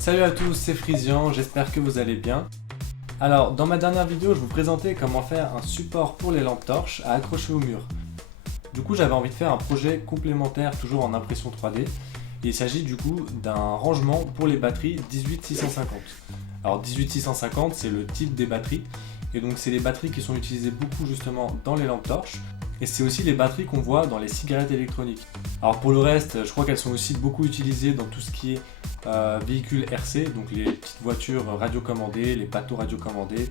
Salut à tous, c'est Frisian, j'espère que vous allez bien. Alors, dans ma dernière vidéo, je vous présentais comment faire un support pour les lampes torches à accrocher au mur. Du coup, j'avais envie de faire un projet complémentaire, toujours en impression 3D. Et il s'agit du coup d'un rangement pour les batteries 18650. Alors 18650, c'est le type des batteries. Et donc c'est les batteries qui sont utilisées beaucoup justement dans les lampes torches. Et c'est aussi les batteries qu'on voit dans les cigarettes électroniques. Alors pour le reste, je crois qu'elles sont aussi beaucoup utilisées dans tout ce qui est véhicules RC, donc les petites voitures radiocommandées, les bateaux radiocommandés,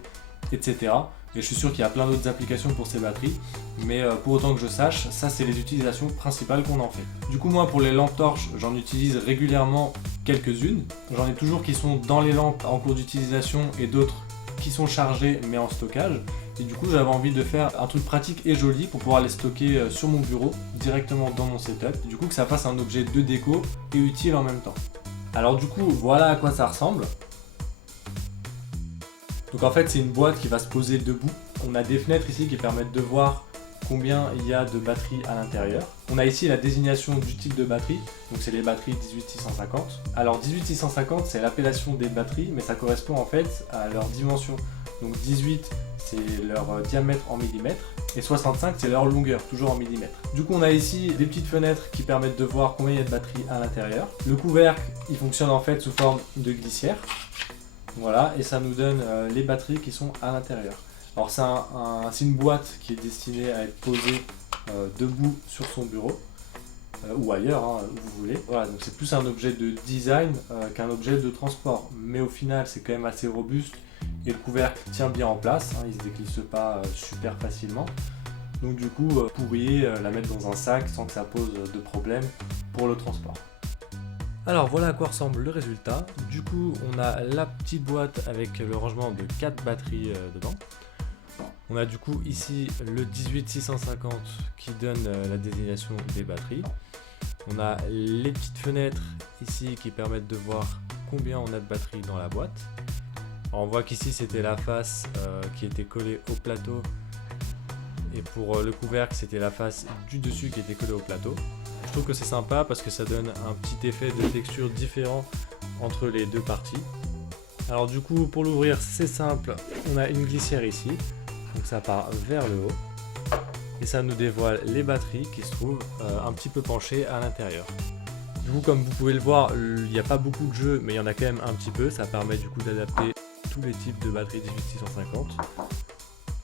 etc. Et je suis sûr qu'il y a plein d'autres applications pour ces batteries, mais pour autant que je sache, ça c'est les utilisations principales qu'on en fait. Du coup moi pour les lampes torches, j'en utilise régulièrement quelques-unes. J'en ai toujours qui sont dans les lampes en cours d'utilisation et d'autres qui sont chargées mais en stockage. Et du coup j'avais envie de faire un truc pratique et joli pour pouvoir les stocker sur mon bureau, directement dans mon setup. Du coup que ça fasse un objet de déco et utile en même temps. Alors du coup, voilà à quoi ça ressemble. Donc en fait, c'est une boîte qui va se poser debout. On a des fenêtres ici qui permettent de voir combien il y a de batteries à l'intérieur. On a ici la désignation du type de batterie, donc c'est les batteries 18650. Alors 18650, c'est l'appellation des batteries, mais ça correspond en fait à leur dimension. Donc 18, c'est leur diamètre en millimètres, et 65, c'est leur longueur, toujours en millimètres. Du coup, on a ici des petites fenêtres qui permettent de voir combien il y a de batteries à l'intérieur. Le couvercle, il fonctionne en fait sous forme de glissière. Voilà, et ça nous donne les batteries qui sont à l'intérieur. Alors c'est une boîte qui est destinée à être posée debout sur son bureau, ou ailleurs, hein, où vous voulez. Voilà, donc c'est plus un objet de design qu'un objet de transport. Mais au final, c'est quand même assez robuste. Et le couvercle tient bien en place, hein, il ne se déglisse pas super facilement. Donc du coup, vous pourriez la mettre dans un sac sans que ça pose de problème pour le transport. Alors voilà à quoi ressemble le résultat. Du coup, on a la petite boîte avec le rangement de 4 batteries dedans. On a du coup ici le 18650 qui donne la désignation des batteries. On a les petites fenêtres ici qui permettent de voir combien on a de batteries dans la boîte. Alors on voit qu'ici c'était la face qui était collée au plateau, et pour le couvercle c'était la face du dessus qui était collée au plateau. Je trouve que c'est sympa parce que ça donne un petit effet de texture différent entre les deux parties. Alors du coup pour l'ouvrir c'est simple, on a une glissière ici, donc ça part vers le haut et ça nous dévoile les batteries qui se trouvent un petit peu penchées à l'intérieur. Du coup comme vous pouvez le voir, il n'y a pas beaucoup de jeux mais il y en a quand même un petit peu, ça permet du coup d'adapter tous les types de batteries 18650.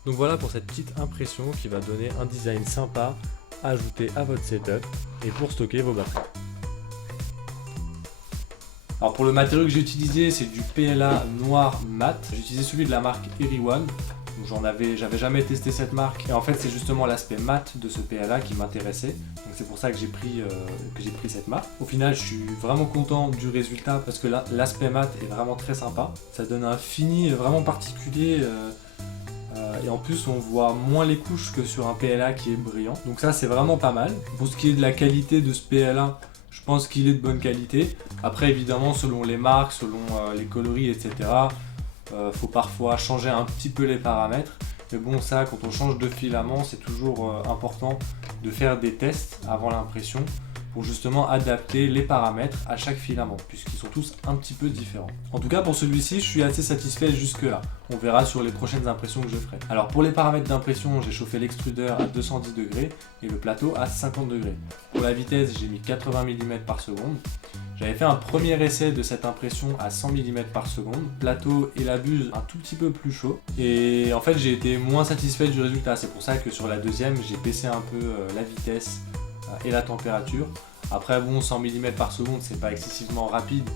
Donc voilà pour cette petite impression qui va donner un design sympa à ajouter à votre setup et pour stocker vos batteries. Alors pour le matériau que j'ai utilisé, c'est du PLA noir mat. J'ai utilisé celui de la marque Eriwan. J'avais jamais testé cette marque et en fait c'est justement l'aspect mat de ce PLA qui m'intéressait, donc c'est pour ça que j'ai pris cette marque. Au final je suis vraiment content du résultat parce que l'aspect mat est vraiment très sympa, ça donne un fini vraiment particulier et en plus on voit moins les couches que sur un PLA qui est brillant, donc ça c'est vraiment pas mal. Pour ce qui est de la qualité de ce PLA, je pense qu'il est de bonne qualité. Après évidemment selon les marques, selon les coloris etc, faut parfois changer un petit peu les paramètres, mais bon ça quand on change de filament c'est toujours important de faire des tests avant l'impression pour justement adapter les paramètres à chaque filament puisqu'ils sont tous un petit peu différents. En tout cas pour celui-ci je suis assez satisfait jusque là, on verra sur les prochaines impressions que je ferai. Alors pour les paramètres d'impression, j'ai chauffé l'extrudeur à 210 degrés et le plateau à 50 degrés. Pour la vitesse j'ai mis 80 mm par seconde. J'avais fait un premier essai de cette impression à 100 mm par seconde, plateau et la buse un tout petit peu plus chaud, et en fait j'ai été moins satisfait du résultat, c'est pour ça que sur la deuxième j'ai baissé un peu la vitesse et la température. Après bon, 100 mm par seconde c'est pas excessivement rapide,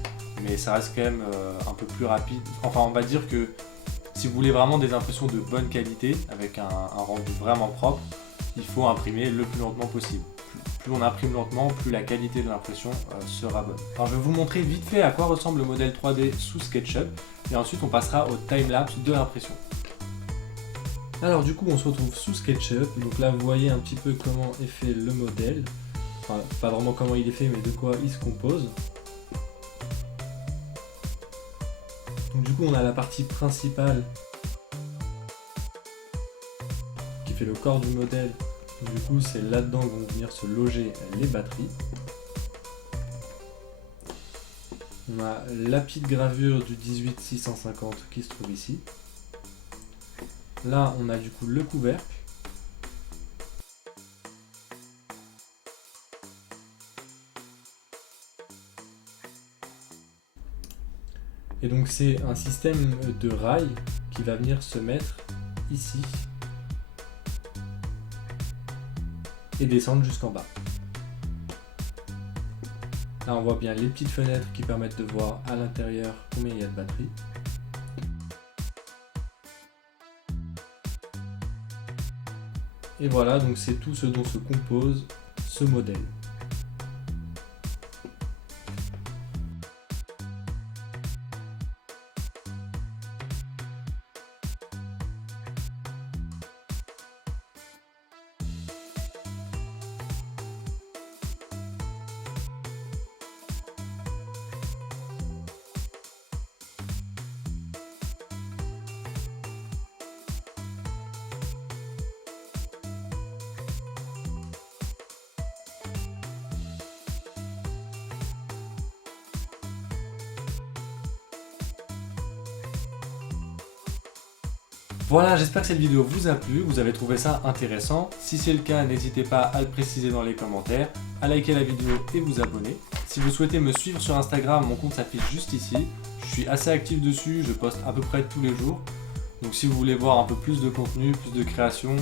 mais ça reste quand même un peu plus rapide. Enfin on va dire que si vous voulez vraiment des impressions de bonne qualité, avec un rendu vraiment propre, il faut imprimer le plus lentement possible. Plus on imprime lentement, plus la qualité de l'impression sera bonne. Alors je vais vous montrer vite fait à quoi ressemble le modèle 3D sous SketchUp, et ensuite on passera au timelapse de l'impression. Alors du coup on se retrouve sous SketchUp, donc là vous voyez un petit peu comment est fait le modèle, enfin pas vraiment comment il est fait mais de quoi il se compose. Donc du coup on a la partie principale qui fait le corps du modèle, donc, du coup c'est là-dedans que vont venir se loger les batteries. On a la petite gravure du 18650 qui se trouve ici. Là, on a du coup le couvercle. Et donc c'est un système de rails qui va venir se mettre ici et descendre jusqu'en bas. Là on voit bien les petites fenêtres qui permettent de voir à l'intérieur combien il y a de batterie. Et voilà, donc c'est tout ce dont se compose ce modèle. Voilà, j'espère que cette vidéo vous a plu, vous avez trouvé ça intéressant. Si c'est le cas, n'hésitez pas à le préciser dans les commentaires, à liker la vidéo et vous abonner. Si vous souhaitez me suivre sur Instagram, mon compte s'affiche juste ici. Je suis assez actif dessus, je poste à peu près tous les jours. Donc si vous voulez voir un peu plus de contenu, plus de création,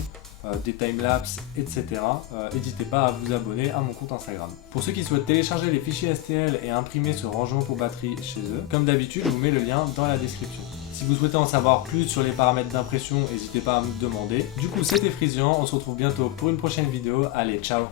des timelapses, etc. N'hésitez pas à vous abonner à mon compte Instagram. Pour ceux qui souhaitent télécharger les fichiers STL et imprimer ce rangement pour batterie chez eux, comme d'habitude, je vous mets le lien dans la description. Si vous souhaitez en savoir plus sur les paramètres d'impression, n'hésitez pas à me demander. Du coup, c'était Frisian, on se retrouve bientôt pour une prochaine vidéo. Allez, ciao!